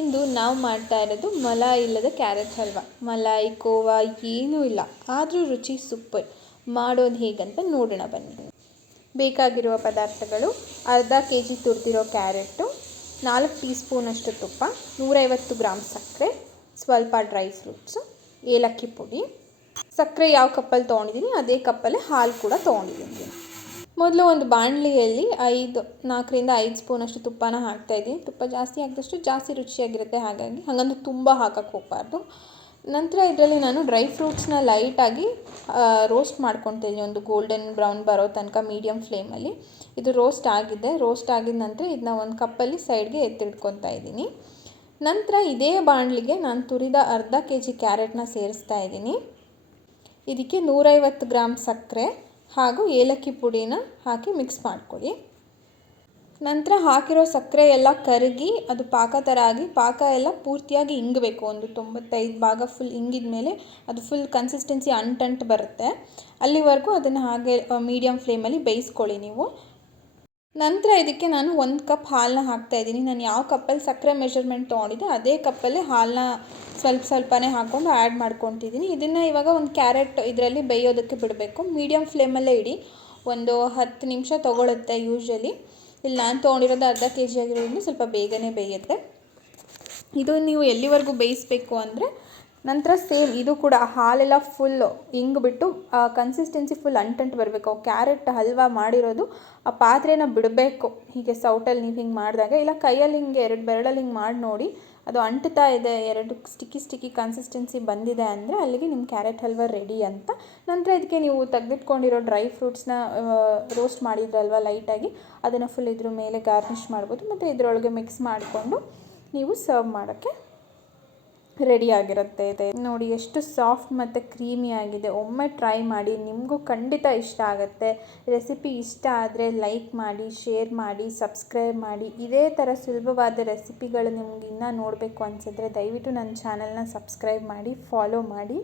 ಇಂದು ನಾವು ಮಾಡ್ತಾ ಇರೋದು ಮಲಾಯಿ ಇಲ್ಲದ ಕ್ಯಾರೆಟ್ ಹಲ್ವಾ. ಮಲಾಯಿ ಕೋವಾ ಏನೂ ಇಲ್ಲ, ಆದರೂ ರುಚಿ ಸೂಪರ್. ಮಾಡೋದು ಹೇಗಂತ ನೋಡೋಣ ಬನ್ನಿ. ಬೇಕಾಗಿರುವ ಪದಾರ್ಥಗಳು: ಅರ್ಧ kg ತುರಿದಿರೋ ಕ್ಯಾರೆಟು, 4 ಟೀ ಸ್ಪೂನಷ್ಟು ತುಪ್ಪ, 150 ಗ್ರಾಮ್ ಸಕ್ಕರೆ, ಸ್ವಲ್ಪ ಡ್ರೈ ಫ್ರೂಟ್ಸು, ಏಲಕ್ಕಿ ಪುಡಿ. ಸಕ್ಕರೆ ಯಾವ ಕಪ್ಪಲ್ಲಿ ತೊಗೊಂಡಿದ್ದೀನಿ ಅದೇ ಕಪ್ಪಲ್ಲೇ ಹಾಲು ಕೂಡ ತೊಗೊಂಡಿದ್ದೀನಿ. ಮೊದಲು ಒಂದು ಬಾಣಲಿಯಲ್ಲಿ 4 ರಿಂದ 5 ಸ್ಪೂನಷ್ಟು ತುಪ್ಪನ ಹಾಕ್ತಾಯಿದ್ದೀನಿ. ತುಪ್ಪ ಜಾಸ್ತಿ ಹಾಕಿದಷ್ಟು ಜಾಸ್ತಿ ರುಚಿಯಾಗಿರುತ್ತೆ, ಹಾಗಂದ್ರೆ ತುಂಬ ಹಾಕಕ್ಕೆ ಹೋಗಬಾರ್ದು. ನಂತರ ಇದರಲ್ಲಿ ನಾನು ಡ್ರೈ ಫ್ರೂಟ್ಸ್ನ ಲೈಟಾಗಿ ರೋಸ್ಟ್ ಮಾಡ್ಕೊತಿದ್ದೀನಿ. ಒಂದು ಗೋಲ್ಡನ್ ಬ್ರೌನ್ ಬರೋ ತನಕ ಮೀಡಿಯಮ್ ಫ್ಲೇಮಲ್ಲಿ. ಇದು ರೋಸ್ಟ್ ಆಗಿದ ನಂತರ ಇದನ್ನ ಒಂದು ಕಪ್ಪಲ್ಲಿ ಸೈಡ್ಗೆ ಎತ್ತಿಟ್ಕೊತಾ ಇದ್ದೀನಿ. ನಂತರ ಇದೇ ಬಾಣಲಿಗೆ ನಾನು ತುರಿದ ಅರ್ಧ kg ಕ್ಯಾರೆಟ್ನ ಸೇರಿಸ್ತಾ ಇದ್ದೀನಿ. ಇದಕ್ಕೆ 150 ಗ್ರಾಮ್ ಸಕ್ಕರೆ ಹಾಗೂ ಏಲಕ್ಕಿ ಪುಡಿನ ಹಾಕಿ ಮಿಕ್ಸ್ ಮಾಡ್ಕೊಳ್ಳಿ. ನಂತರ ಹಾಕಿರೋ ಸಕ್ಕರೆ ಎಲ್ಲ ಕರಗಿ ಅದು ಪಾಕ ಥರ ಆಗಿ, ಪಾಕ ಎಲ್ಲ ಪೂರ್ತಿಯಾಗಿ ಇಂಗಬೇಕು. ಒಂದು 95 ಭಾಗ ಫುಲ್ ಇಂಗಿದ ಮೇಲೆ ಅದು ಫುಲ್ ಕನ್ಸಿಸ್ಟೆನ್ಸಿ ಅಂಟು ಬರುತ್ತೆ. ಅಲ್ಲಿವರೆಗೂ ಅದನ್ನು ಹಾಗೆ ಮೀಡಿಯಮ್ ಫ್ಲೇಮಲ್ಲಿ ಬೇಯಿಸ್ಕೊಳ್ಳಿ ನೀವು. ನಂತರ ಇದಕ್ಕೆ ನಾನು 1 ಕಪ್ ಹಾಲನ್ನ ಹಾಕ್ತಾಯಿದ್ದೀನಿ. ನಾನು ಯಾವ ಕಪ್ಪಲ್ಲಿ ಸಕ್ಕರೆ ಮೆಷರ್ಮೆಂಟ್ ತೊಗೊಂಡಿದ್ದೆ ಅದೇ ಕಪ್ಪಲ್ಲಿ ಹಾಲನ್ನ ಸ್ವಲ್ಪನೇ ಹಾಕ್ಕೊಂಡು ಆ್ಯಡ್ ಮಾಡ್ಕೊತಿದ್ದೀನಿ. ಇದನ್ನು ಇವಾಗ ಒಂದು ಕ್ಯಾರೆಟ್ ಇದರಲ್ಲಿ ಬೇಯೋದಕ್ಕೆ ಬಿಡಬೇಕು. ಮೀಡಿಯಮ್ ಫ್ಲೇಮಲ್ಲೇ ಇಡಿ. ಒಂದು 10 ನಿಮಿಷ ತೊಗೊಳುತ್ತೆ ಯೂಶ್ವಲಿ. ಇಲ್ಲಿ ನಾನು ತೊಗೊಂಡಿರೋದು ಅರ್ಧ kg ಆಗಿರೋದ್ರಿಂದ ಸ್ವಲ್ಪ ಬೇಗನೆ ಬೇಯುತ್ತೆ. ಇದು ನೀವು ಎಲ್ಲಿವರೆಗೂ ಬೇಯಿಸಬೇಕು ಅಂದರೆ, ನಂತರ ಸೇಮ್ ಇದು ಕೂಡ ಹಾಲೆಲ್ಲ ಫುಲ್ಲು ಇಂಗಿಬಿಟ್ಟು ಕನ್ಸಿಸ್ಟೆನ್ಸಿ ಫುಲ್ ಅಂಟು ಬರಬೇಕು. ಕ್ಯಾರೆಟ್ ಹಲ್ವಾ ಮಾಡಿರೋದು ಆ ಪಾತ್ರೆನ ಬಿಡಬೇಕು. ಹೀಗೆ ಸೌಟಲ್ಲಿ ನೀವು ಹಿಂಗೆ ಮಾಡಿದಾಗ, ಇಲ್ಲ ಕೈಯಲ್ಲಿ ಹಿಂಗೆ 2 ಬೆರಳಲ್ಲಿ ಹಿಂಗೆ ಮಾಡಿ ನೋಡಿ, ಅದು ಅಂಟ್ತಾ ಇದೆ, 2 ಸ್ಟಿಕ್ಕಿ ಕನ್ಸಿಸ್ಟೆನ್ಸಿ ಬಂದಿದೆ ಅಂದರೆ ಅಲ್ಲಿಗೆ ನಿಮ್ಮ ಕ್ಯಾರೆಟ್ ಹಲ್ವಾ ರೆಡಿ ಅಂತ. ನಂತರ ಇದಕ್ಕೆ ನೀವು ತೆಗೆದಿಟ್ಕೊಂಡಿರೋ ಡ್ರೈ ಫ್ರೂಟ್ಸ್ನ ರೋಸ್ಟ್ ಮಾಡಿದ್ರಲ್ವ ಲೈಟಾಗಿ, ಅದನ್ನು ಫುಲ್ ಇದ್ರ ಮೇಲೆ ಗಾರ್ನಿಷ್ ಮಾಡ್ಬೋದು. ಮತ್ತು ಇದರೊಳಗೆ ಮಿಕ್ಸ್ ಮಾಡಿಕೊಂಡು ನೀವು ಸರ್ವ್ ಮಾಡೋಕ್ಕೆ ರೆಡಿಯಾಗಿರುತ್ತೆ. ನೋಡಿ ಎಷ್ಟು ಸಾಫ್ಟ್ ಮತ್ತು ಕ್ರೀಮಿ ಆಗಿದೆ. ಒಮ್ಮೆ ಟ್ರೈ ಮಾಡಿ, ನಿಮಗೂ ಖಂಡಿತ ಇಷ್ಟ ಆಗುತ್ತೆ. ರೆಸಿಪಿ ಇಷ್ಟ ಆದರೆ ಲೈಕ್ ಮಾಡಿ, ಶೇರ್ ಮಾಡಿ, ಸಬ್ಸ್ಕ್ರೈಬ್ ಮಾಡಿ. ಇದೇ ಥರ ಸುಲಭವಾದ ರೆಸಿಪಿಗಳು ನಿಮ್ಗೆ ಇನ್ನೂ ನೋಡಬೇಕು ಅನಿಸಿದ್ರೆ ದಯವಿಟ್ಟು ನನ್ನ ಚಾನಲ್ನ ಸಬ್ಸ್ಕ್ರೈಬ್ ಮಾಡಿ, ಫಾಲೋ ಮಾಡಿ.